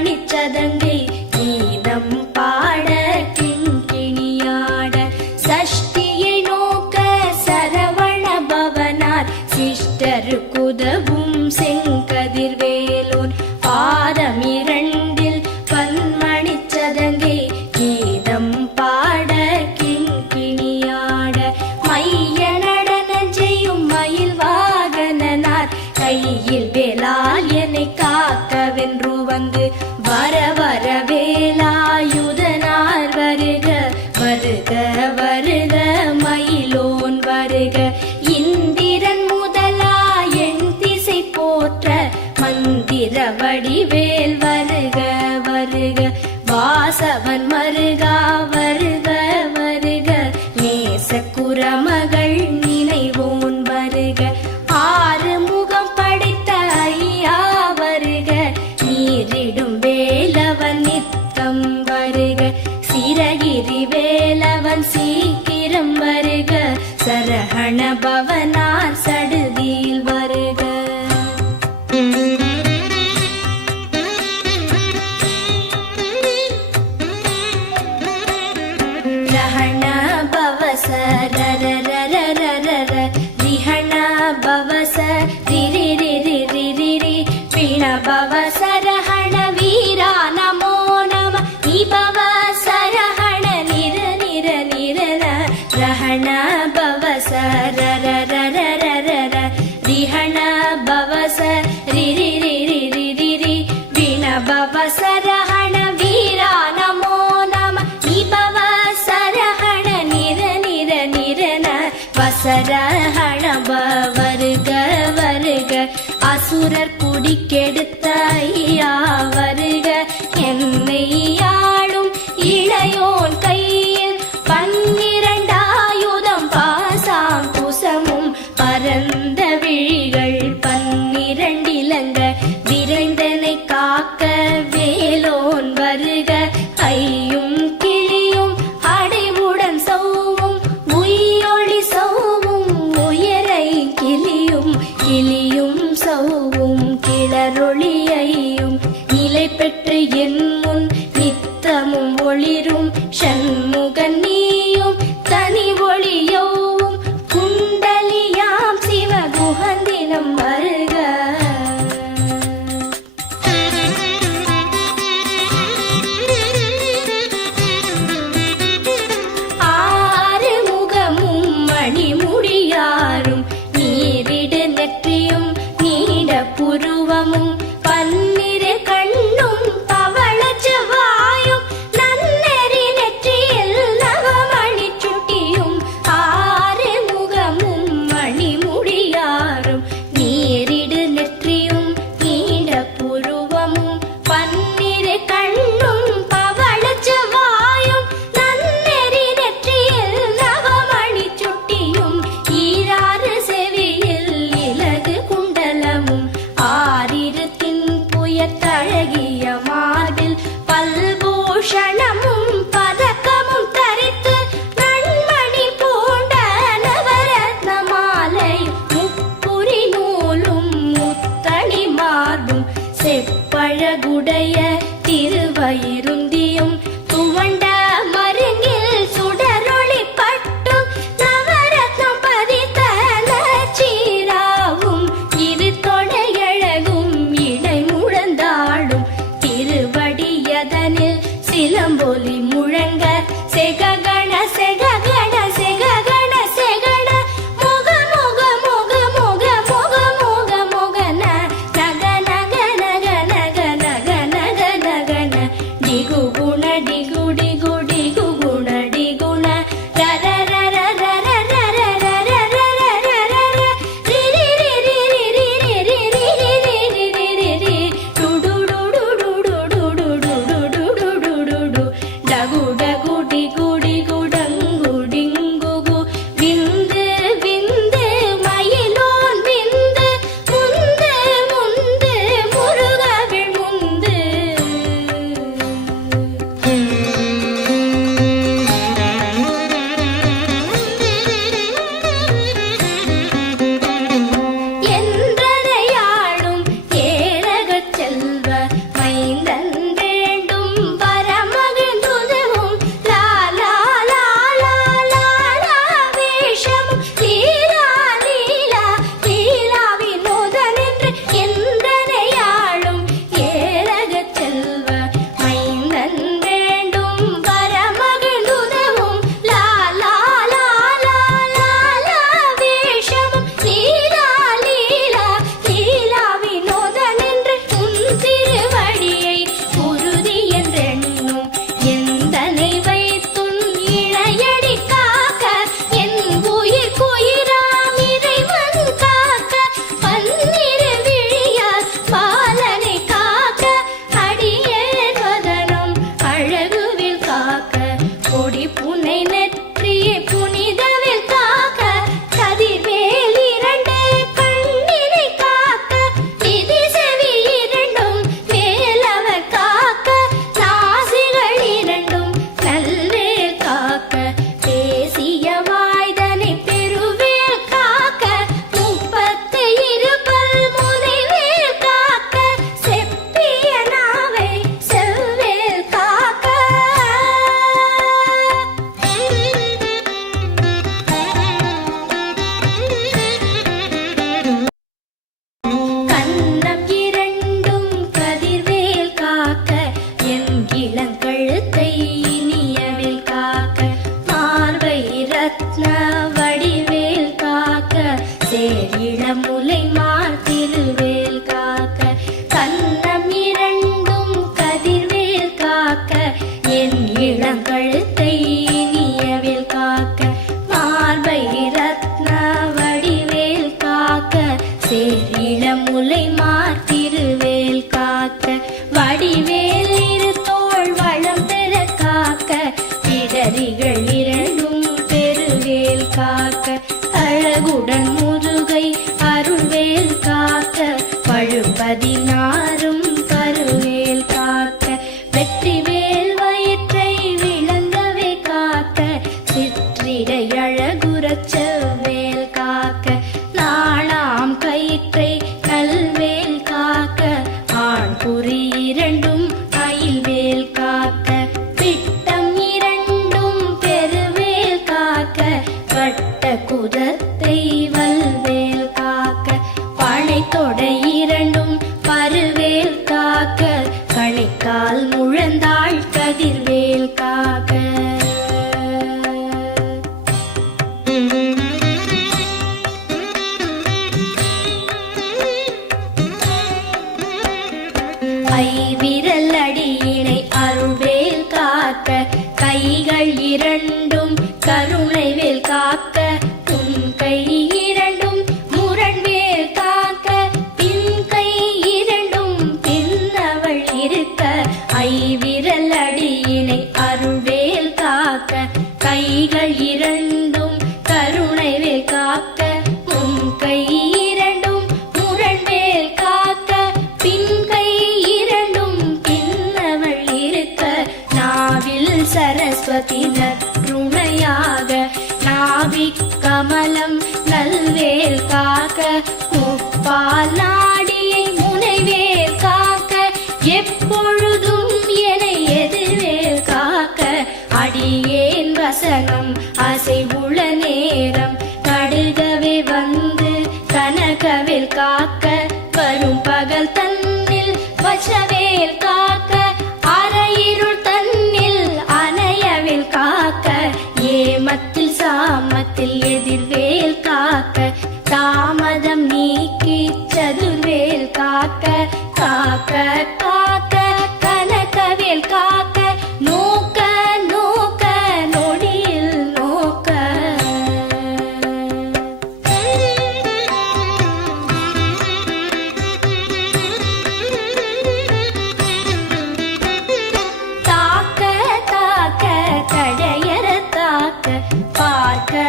மணிச்சதங்கை அசுரர் குடிக்கெடுத்த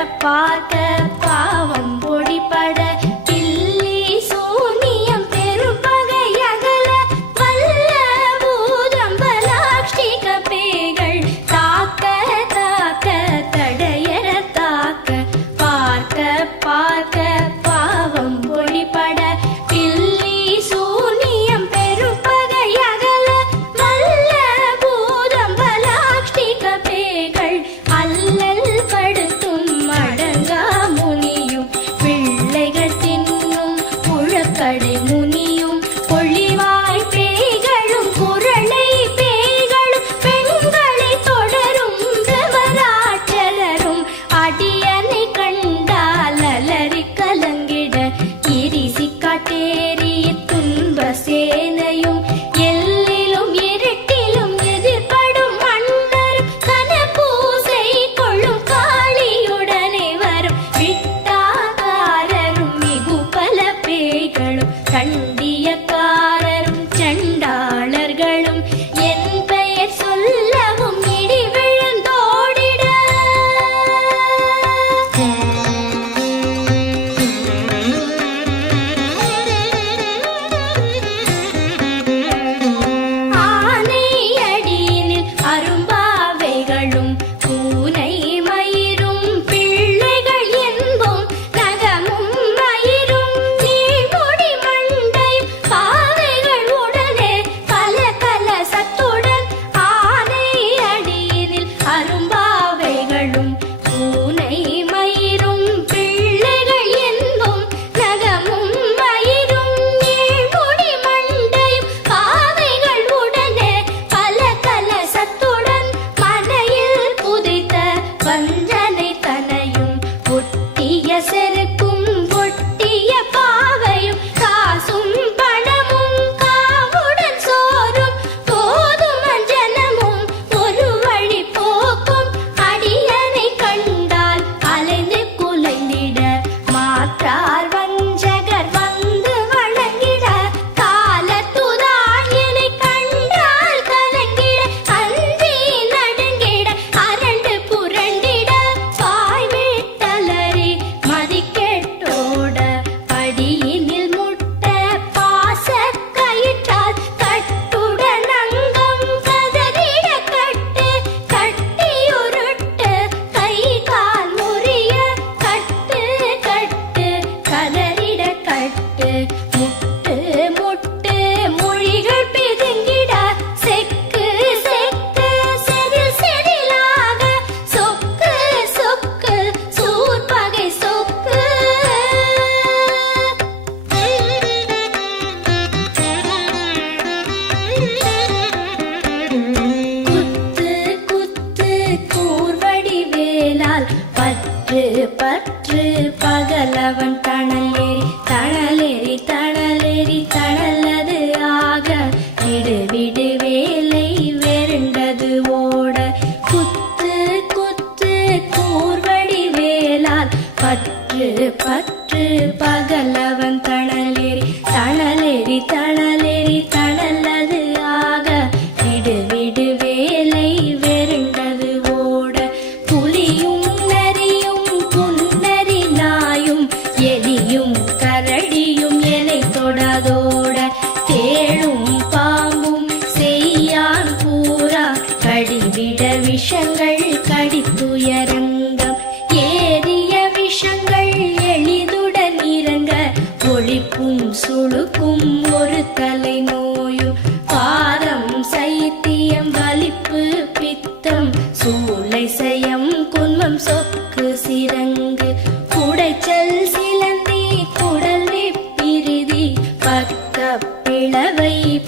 பார்க்க 耐用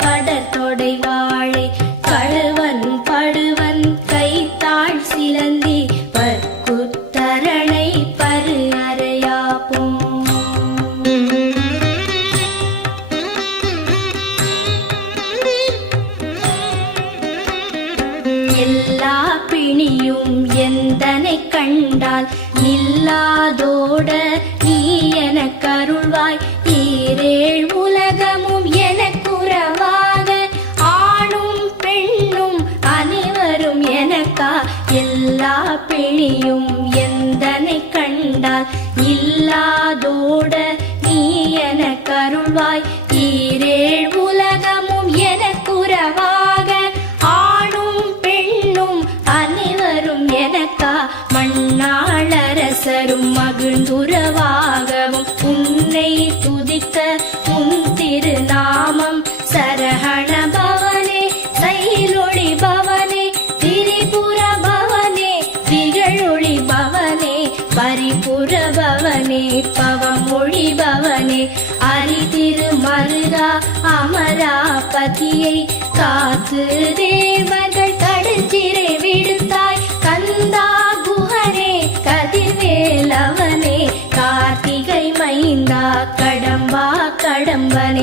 படற்கொடைவா அரசரும் மகிழ்ந்துறவாகவும் உன்னை துதித்த உன் திருநாமம் சரஹண பவனே செயலொழி பவனே திரிபுர பவனே திகழொழி பவனே பரிபுர பவனே பவமொழி பவனே. அரிதிரு மருகா அமராபதியை காத்து கடம்பனே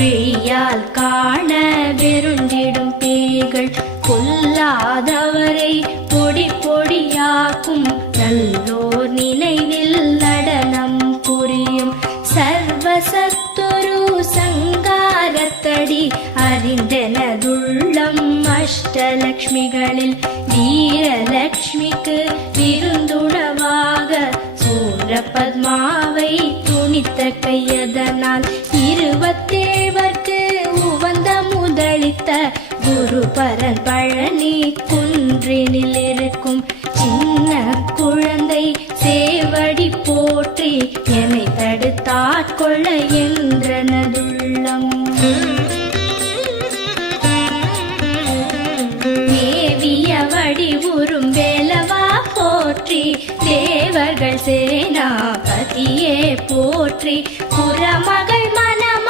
விழியால் காண வெருண்டிடும் பேய்கள் கொல்லாதவரை பொடி பொடியாக்கும் நல்லோர் நினைவில் நடனம் புரியும். சர்வசத்துரு சங்காரத்தடி அறிந்தனதுள்ளம் அஷ்டலக்ஷ்மிகளில் வீரலக்ஷ்மிக்கு விருந்துணவாக சூரபத்மாவை துணித்த கையதனால் குருபரன் பழனி குன்றினில் இருக்கும் சின்ன குழந்தை சேவடி போற்றி என்னை தடுத்தாட்கொள்ள என்றனதுள்ளம். மேவிய வடிவுறும் வேலவா போற்றி தேவர்கள் சேனாபதியே போற்றி புறமகள் மனம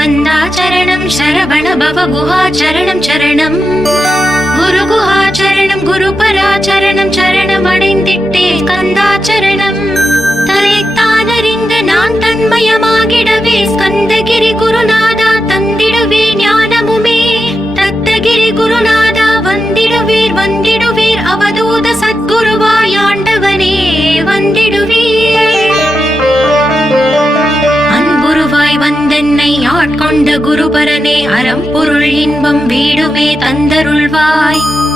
கந்தாச்சரணம் சரவண பவ குஹாச்சரணம் சரணம். குரு குஹாச்சரணம் குரு பராச்சரணம் சரணம் அடைந்திட்டே கந்தாச்சரணம். தன்னைத்தானறிந்து நான் தன்மயமாகிடவே ஸ்கந்தகிரி குருநாதா தந்திடவே ஞானமுமே. தத்தகிரி குருநாதா வந்திடுவீர் வந்திடுவீர் அவதூத சத்குருவாயாண்டவனே வந்திடுவீர். ஆட்கொண்ட குருபரனே அறம் பொருள் இன்பம் வீடுமே தந்தருள்வாய்.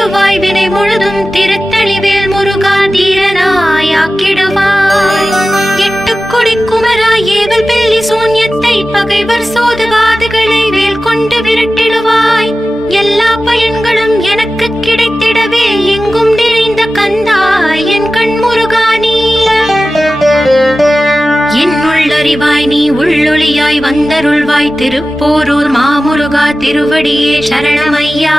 திருவாய் வினை முழுதும் திருத்தளிவேல் முருகா தீரனாயாக்கிடுவாய் எட்டு கொடி குமரா ஏவல் பெல்லி சூன்யத்தை பகைவர் சோதுவாதுகளை வேல் கொண்டு விரட்டிடுவாய். எல்லா பயன்களும் எனக்கு கிடைத்திடவே எங்கும் நிறைந்த கந்தா என் கண் முருகானி. என்னுள்ளறிவாய் நீ உள்ளொளியாய் வந்தருள்வாய் திருப்போரூர் மாமுருகா திருவடியே சரணமையா.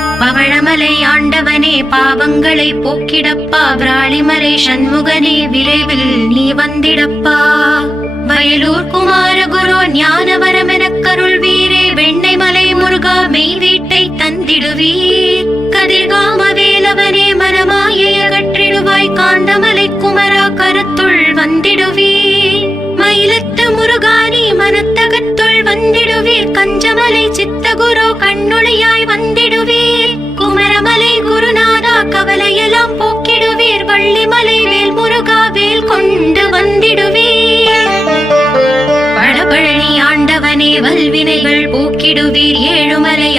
பவழமலை ஆண்டவனே பாவங்களை போக்கிடப்பா. விராளிமலை சண்முகனே விரைவில் நீ வந்திடப்பா. வயலூர் குமாரகுரு ஞானவரமெனக் கருள் வீரே வெண்ணை மலை முருகா மெய் வீட்டை தந்திடுவீர். கதிர்காம வேலவனே மனமாயை அகற்றிடுவாய் காந்தமலை குமரா கருத்துள் வந்திடுவீர். மயிலத்து முருகானி மனத்தகத்துள் வந்திடுவீர். கஞ்சமலை சித்தகுரு கண்ணுளையாய் வந்திடுவீர். குமரமலை குருநாதா கவலையெல்லாம் போக்கிடுவீர். வள்ளிமலை வேல் முருகா வேல் கொண்டு வந்திடுவீர். பழபழனி ஆண்டவனே வல்வினைகள் போக்கிடுவீர். ஏ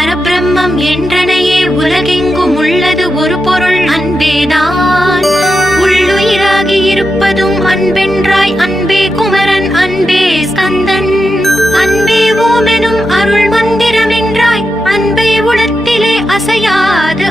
பரபிரம்மம் என்றனையே உலகெங்கும் உள்ளது ஒரு பொருள் அன்பேதான் உள்ளுயிராகி இருப்பதும் அன்பென்றாய் அன்பே குமரன் அன்பே ஸ்கந்தன். அன்பே ஓமெனும் அருள் மந்திரம் என்றாய் அன்பே உளத்திலே அசையாது